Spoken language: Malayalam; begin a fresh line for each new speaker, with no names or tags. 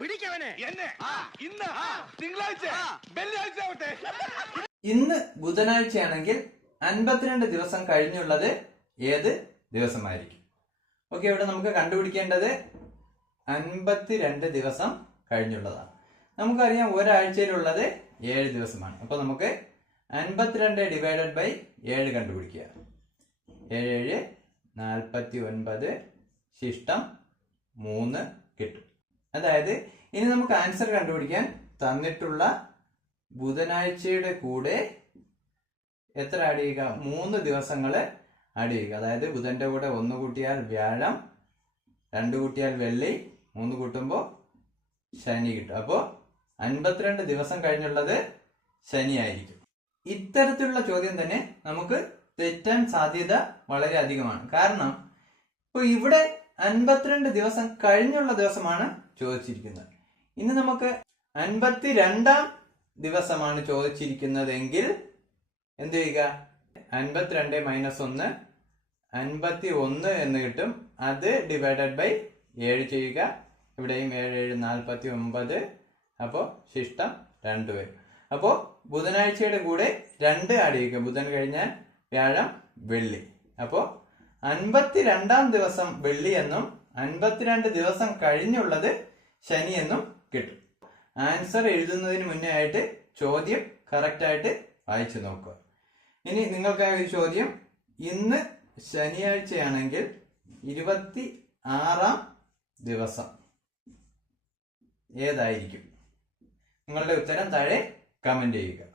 പിടിക്കവനെ.
എന്നെ. ഇന്ന് തിങ്കളാഴ്ച. വെള്ളിയാഴ്ച ആവട്ടെ.
ഇന്ന് ബുധനാഴ്ചയാണെങ്കിൽ അൻപത്തിരണ്ട് ദിവസം കഴിഞ്ഞുള്ളത് ഏത് ദിവസമായിരിക്കും? ഓക്കെ ഇവിടെ നമുക്ക് കണ്ടുപിടിക്കേണ്ടത് അൻപത്തിരണ്ട് ദിവസം കഴിഞ്ഞുള്ളതാണ്. നമുക്കറിയാം ഒരാഴ്ചയിലുള്ളത് ഏഴ് ദിവസമാണ്. അപ്പൊ നമുക്ക് അൻപത്തിരണ്ട് ഡിവൈഡഡ് ബൈ ഏഴ് കണ്ടുപിടിക്കുക. ഏഴ് ഏഴ് നാൽപ്പത്തി ഒൻപത് ശിഷ്ടം മൂന്ന് കിട്ടും. അതായത് ഇനി നമുക്ക് ആൻസർ കണ്ടുപിടിക്കാൻ തന്നിട്ടുള്ള ബുധനാഴ്ചയുടെ കൂടെ എത്ര ആഡ് ചെയ്യുക? മൂന്ന് ദിവസങ്ങൾ ആഡ് ചെയ്യുക. അതായത് ബുധന്റെ കൂടെ ഒന്ന് കൂട്ടിയാൽ വ്യാഴം രണ്ട് കൂട്ടിയാൽ വെള്ളി മൂന്ന് കൂട്ടുമ്പോൾ ശനി കിട്ടും. അപ്പോൾ അൻപത്തിരണ്ട് ദിവസം കഴിഞ്ഞുള്ളത് ശനിയായിരിക്കും ഇത്തരത്തിലുള്ള ചോദ്യം തന്നെ നമുക്ക് തെറ്റാൻ സാധ്യത വളരെ അധികമാണ്. കാരണം ഇപ്പൊ ഇവിടെ അൻപത്തിരണ്ട് ദിവസം കഴിഞ്ഞുള്ള ദിവസമാണ് ചോദിച്ചിരിക്കുന്നത്. ഇന്ന് നമുക്ക് അൻപത്തിരണ്ടാം ദിവസമാണ് ചോദിച്ചിരിക്കുന്നതെങ്കിൽ എന്ത് ചെയ്യുക? അൻപത്തിരണ്ട് മൈനസ് ഒന്ന് അൻപത്തി ഒന്ന് എന്ന് കിട്ടും. അത് ഡിവൈഡഡ് ബൈ ഏഴ് ചെയ്യുക. ഇവിടെയും ഏഴ് ഏഴ് നാൽപ്പത്തി ഒമ്പത് അപ്പോൾ ശിഷ്ടം രണ്ട് വരും. അപ്പോൾ ബുധനാഴ്ചയുടെ കൂടെ രണ്ട് ചെയ്യുക. ബുധൻ കഴിഞ്ഞാൽ വ്യാഴം വെള്ളി. അപ്പോൾ അൻപത്തിരണ്ടാം ദിവസം വെള്ളി എന്നും അൻപത്തിരണ്ട് ദിവസം കഴിഞ്ഞുള്ളത് ശനി എന്നും കിട്ടും. ആൻസർ എഴുതുന്നതിന് മുന്നേ ആയിട്ട് ചോദ്യം കറക്റ്റ് ആയിട്ട് വായിച്ചു നോക്കുക. ഇനി നിങ്ങൾക്കായ ഒരു ചോദ്യം. ഇന്ന് ശനിയാഴ്ചയാണെങ്കിൽ ഇരുപത്തി ആറാം ദിവസം ഏതായിരിക്കും? നിങ്ങളുടെ ഉത്തരം താഴെ കമന്റ് ചെയ്യുക.